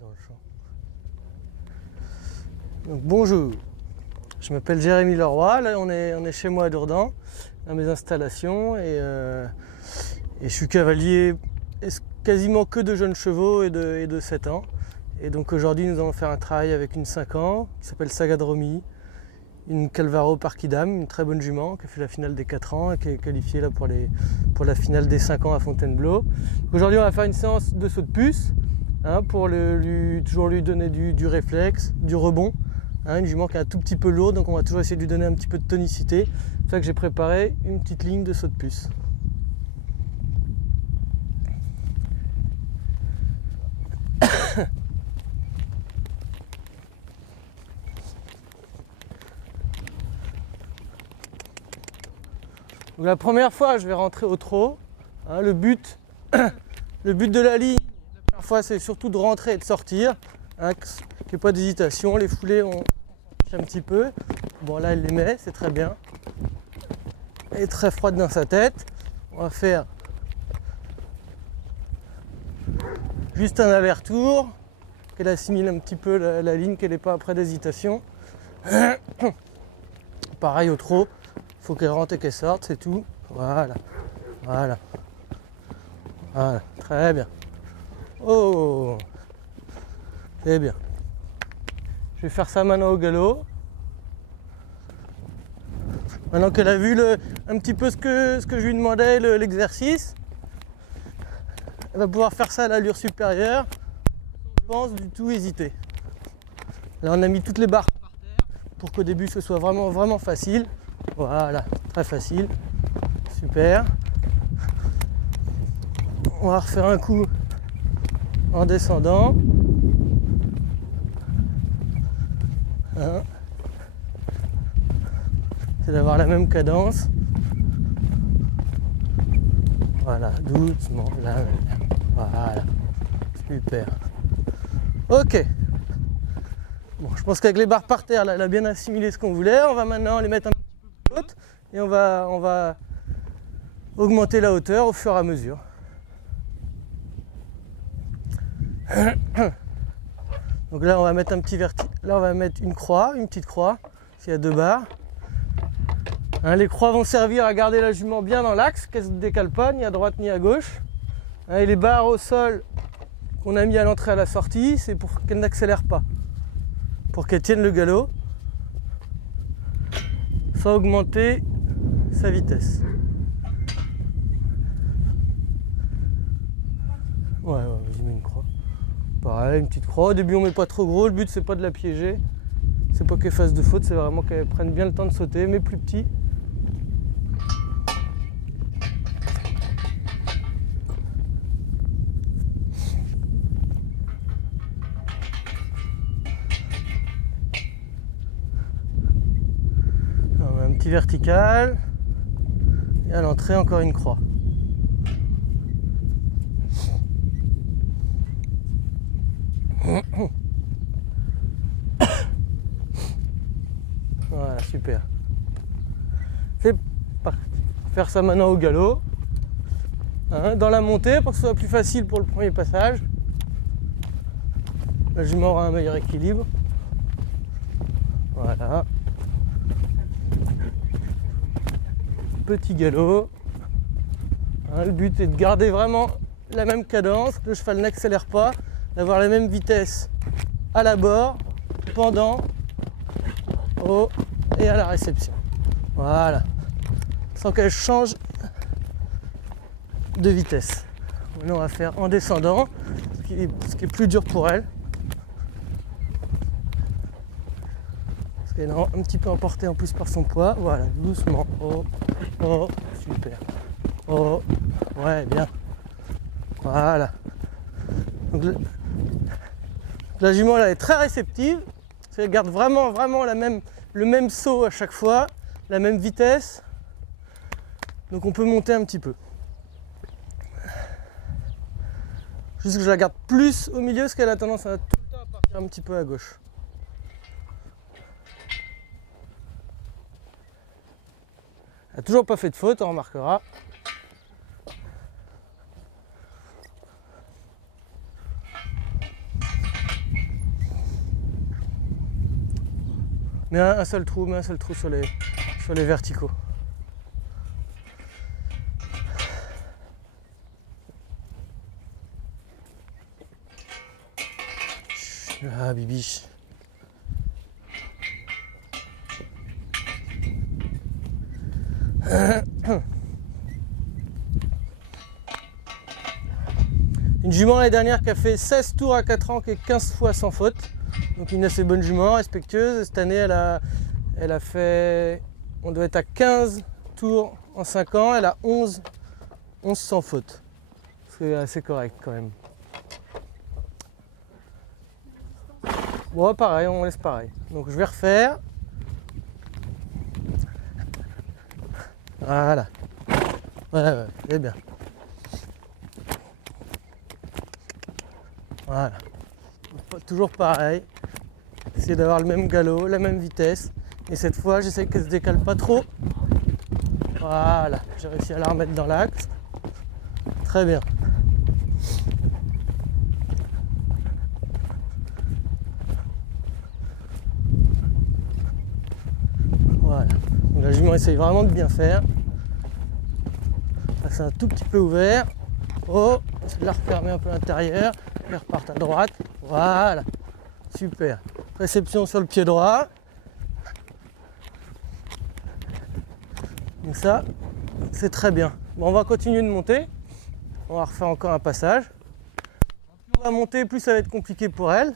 dans le champ. Donc bonjour, je m'appelle Jérémy Leroy, là on est chez moi à Dourdan, dans mes installations, et je suis cavalier quasiment que de jeunes chevaux et de 7 ans. Et donc aujourd'hui nous allons faire un travail avec une 5 ans qui s'appelle Saga de Romy, une Calvaro par Kidam, une très bonne jument qui a fait la finale des 4 ans et qui est qualifiée là pour la finale des 5 ans à Fontainebleau. Aujourd'hui on va faire une séance de saut de puce pour toujours lui donner du réflexe, du rebond. Une jument qui est un tout petit peu lourde, donc on va toujours essayer de lui donner un petit peu de tonicité. C'est pour ça que j'ai préparé une petite ligne de saut de puce. Donc la première fois, je vais rentrer au trot. Le but de la ligne, la première fois, c'est surtout de rentrer et de sortir. Qu'il n'y ait pas d'hésitation. Les foulées, on s'en fiche un petit peu. Bon, là, elle les met, c'est très bien. Elle est très froide dans sa tête. On va faire juste un aller-retour, qu'elle assimile un petit peu la ligne, qu'elle n'ait pas après d'hésitation. Pareil au trot. Il faut qu'elle rentre et qu'elle sorte, c'est tout. Voilà. Voilà. Voilà. Très bien. Oh! C'est bien. Je vais faire ça maintenant au galop. Maintenant qu'elle a vu un petit peu ce que je lui demandais, l'exercice, elle va pouvoir faire ça à l'allure supérieure. Je pense du tout hésiter. Là on a mis toutes les barres par terre pour qu'au début ce soit vraiment, vraiment facile. Voilà, très facile. Super. On va refaire un coup en descendant. C'est d'avoir la même cadence. Voilà, doucement, là, voilà, super. Ok. Bon, je pense qu'avec les barres par terre, là, elle a bien assimilé ce qu'on voulait. On va maintenant les mettre un petit peu plus hautes et on va augmenter la hauteur au fur et à mesure. Donc là, on va mettre là, on va mettre une croix, une petite croix, s'il y a 2 barres. Les croix vont servir à garder la jument bien dans l'axe, qu'elle ne se décale pas, ni à droite ni à gauche. Et les barres au sol qu'on a mis à l'entrée et à la sortie, c'est pour qu'elle n'accélère pas, pour qu'elle tienne le galop, sans augmenter sa vitesse. Ouais, vas-y, mets une croix. Pareil, une petite croix. Au début, on met pas trop gros. Le but, c'est pas de la piéger. C'est pas qu'elle fasse de faute, c'est vraiment qu'elle prenne bien le temps de sauter, mais plus petit. On met un petit vertical. Et à l'entrée, encore une croix. Voilà, super. C'est parti. Faire ça maintenant au galop. Dans la montée, pour que ce soit plus facile pour le premier passage. La jument aura un meilleur équilibre. Voilà. Petit galop. Le but est de garder vraiment la même cadence, que le cheval n'accélère pas, d'avoir la même vitesse à l'abord, pendant, au et à la réception. Voilà. Sans qu'elle change de vitesse. Maintenant, on va faire en descendant, ce qui est plus dur pour elle. Parce qu'elle est un petit peu emportée en plus par son poids. Voilà, doucement. Oh, oh, super. Oh, ouais, bien. Voilà. Donc, la jument là est très réceptive. Elle garde vraiment le même saut à chaque fois, la même vitesse. Donc on peut monter un petit peu. Juste que je la garde plus au milieu parce qu'elle a tendance à tout le temps à partir un petit peu à gauche. Elle n'a toujours pas fait de faute, on remarquera. Mais un seul trou sur les verticaux. Ah, bibiche. Une jument l'année dernière qui a fait 16 tours à 4 ans, qui est 15 fois sans faute. Donc une assez bonne jument, respectueuse. Cette année, elle a fait... On doit être à 15 tours en 5 ans. Elle a 11 sans faute. C'est assez correct quand même. Bon, pareil, on laisse pareil. Donc je vais refaire. Voilà. Ouais, c'est bien. Voilà. Toujours pareil. Essayer d'avoir le même galop, la même vitesse. Et cette fois, j'essaie qu'elle se décale pas trop. Voilà. J'ai réussi à la remettre dans l'axe. Très bien. Voilà. Donc la jument essaye vraiment de bien faire. C'est un tout petit peu ouvert. Oh, essaie de la refermer un peu à l'intérieur. Elle repart à droite. Voilà. Super. Réception sur le pied droit. Donc ça, c'est très bien. Bon, on va continuer de monter. On va refaire encore un passage. Plus on va monter, plus ça va être compliqué pour elle.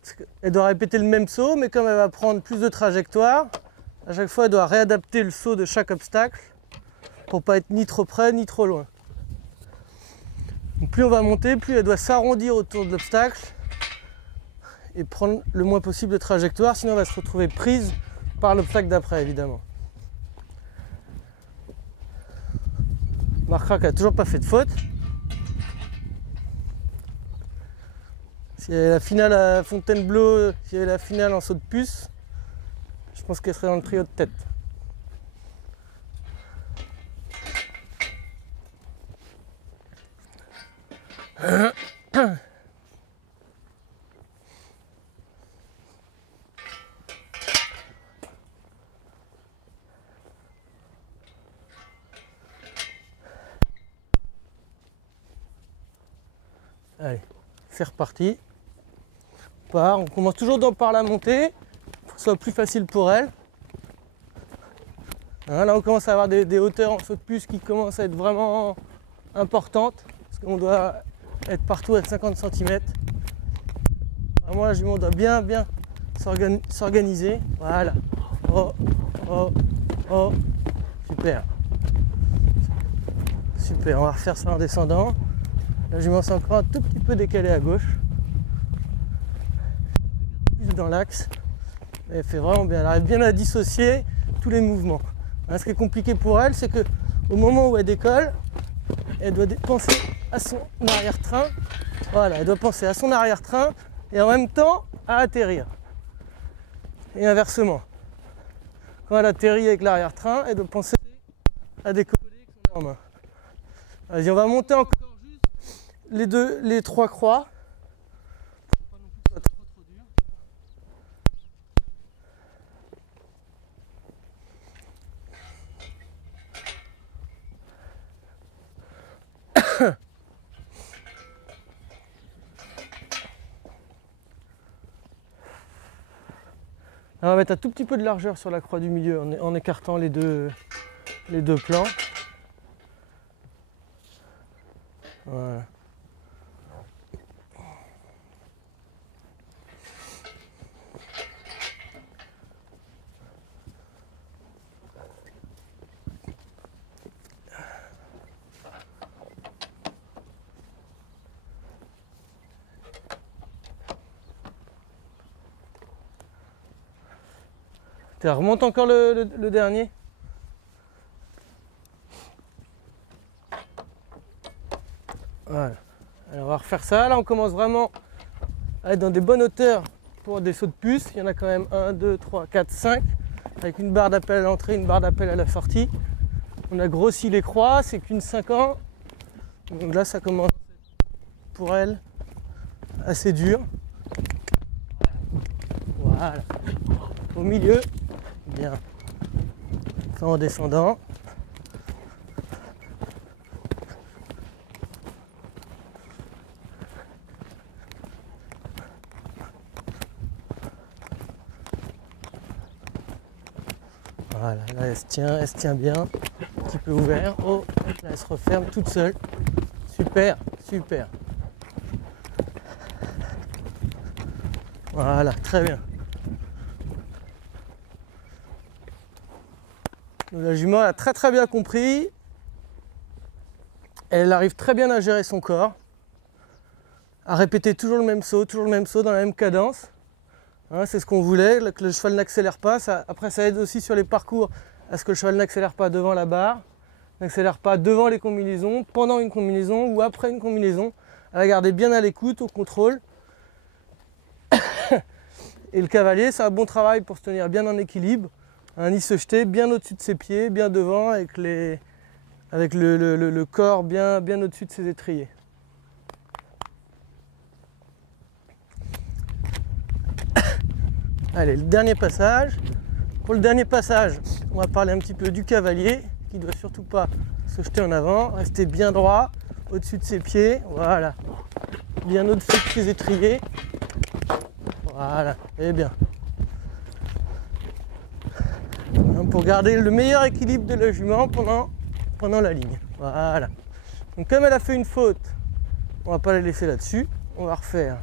Parce qu'elle doit répéter le même saut, mais comme elle va prendre plus de trajectoire, à chaque fois elle doit réadapter le saut de chaque obstacle pour pas être ni trop près ni trop loin. Donc plus on va monter, plus elle doit s'arrondir autour de l'obstacle et prendre le moins possible de trajectoire, sinon elle va se retrouver prise par l'obstacle d'après, évidemment. On remarquera qu'elle n'a toujours pas fait de faute. Si elle avait la finale à Fontainebleau, si elle avait la finale en saut de puce, je pense qu'elle serait dans le trio de tête. Allez, c'est reparti. On commence toujours par la montée, pour que ce soit plus facile pour elle. Hein, là on commence à avoir des hauteurs en saut de puce qui commencent à être vraiment importantes, parce qu'on doit être partout à 50 cm. Vraiment la jument doit bien s'organiser. Voilà. Oh, oh, oh. Super. Super, on va refaire ça en descendant. La jument s'est encore un tout petit peu décalée à gauche. Dans l'axe. Elle fait vraiment bien. Elle arrive bien à dissocier tous les mouvements. Hein, ce qui est compliqué pour elle, c'est que au moment où elle décolle, elle doit penser à son arrière-train. Voilà, elle doit penser à son arrière-train et en même temps à atterrir. Et inversement. Quand elle atterrit avec l'arrière-train, elle doit penser à décoller avec son arme en main. Vas-y, on va monter encore juste les trois croix. On va mettre un tout petit peu de largeur sur la croix du milieu en écartant les deux plans. Voilà. Remonte encore le dernier. Voilà. Alors on va refaire ça. Là on commence vraiment à être dans des bonnes hauteurs pour des sauts de puce. Il y en a quand même 1, 2, 3, 4, 5. Avec une barre d'appel à l'entrée, une barre d'appel à la sortie. On a grossi les croix, c'est qu'une 5 ans. Donc là ça commence pour elle assez dur. Voilà. au milieu, bien, enfin en descendant. Voilà, là elle se tient bien, un petit peu ouvert. Oh, là elle se referme toute seule. Super, super. Voilà, très bien. Donc, la jument a très bien compris. Elle arrive très bien à gérer son corps, à répéter toujours le même saut dans la même cadence. Hein, c'est ce qu'on voulait, que le cheval n'accélère pas. Après, ça aide aussi sur les parcours à ce que le cheval n'accélère pas devant la barre, n'accélère pas devant les combinaisons, pendant une combinaison ou après une combinaison, à la garder bien à l'écoute, au contrôle. Et le cavalier, c'est un bon travail pour se tenir bien en équilibre, ni se jeter bien au-dessus de ses pieds, bien devant, avec le corps bien au-dessus de ses étriers. Allez, le dernier passage. Pour le dernier passage, on va parler un petit peu du cavalier, qui ne doit surtout pas se jeter en avant, rester bien droit, au-dessus de ses pieds, voilà, bien au-dessus de ses étriers, voilà, et bien. Pour garder le meilleur équilibre de la jument pendant la ligne, voilà. Donc comme elle a fait une faute, on ne va pas la laisser là-dessus, on va refaire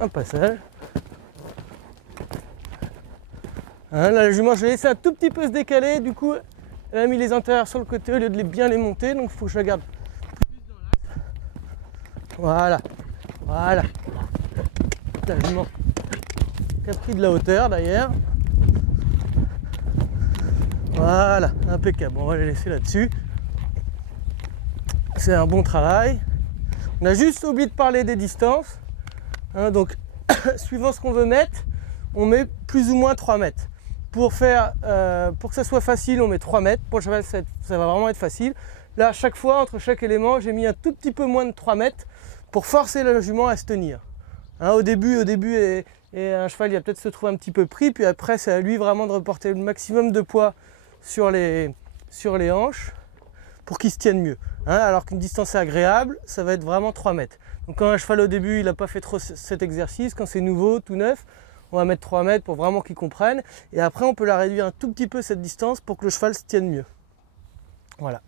un passage. Hein, là, la jument, je l'ai laissé un tout petit peu se décaler, du coup, elle a mis les antérieurs sur le côté au lieu de bien les monter, donc il faut que je la garde plus dans l'axe. Voilà, voilà. La jument qui a pris de la hauteur d'ailleurs. Voilà, impeccable. On va les laisser là-dessus. C'est un bon travail. On a juste oublié de parler des distances. Hein, donc, suivant ce qu'on veut mettre, on met plus ou moins 3 mètres. Pour que ça soit facile, on met 3 mètres. Pour le cheval, ça va vraiment être facile. Là, à chaque fois, entre chaque élément, j'ai mis un tout petit peu moins de 3 mètres pour forcer le jument à se tenir. Hein, au début, et un cheval, il va peut-être se trouver un petit peu pris. Puis après, c'est à lui vraiment de reporter le maximum de poids sur les hanches pour qu'il se tienne mieux. Hein, alors qu'une distance agréable, ça va être vraiment 3 mètres. Donc quand un cheval au début, il n'a pas fait trop cet exercice, quand c'est nouveau, tout neuf, on va mettre 3 mètres pour vraiment qu'il comprenne. Et après, on peut la réduire un tout petit peu cette distance pour que le cheval se tienne mieux. Voilà.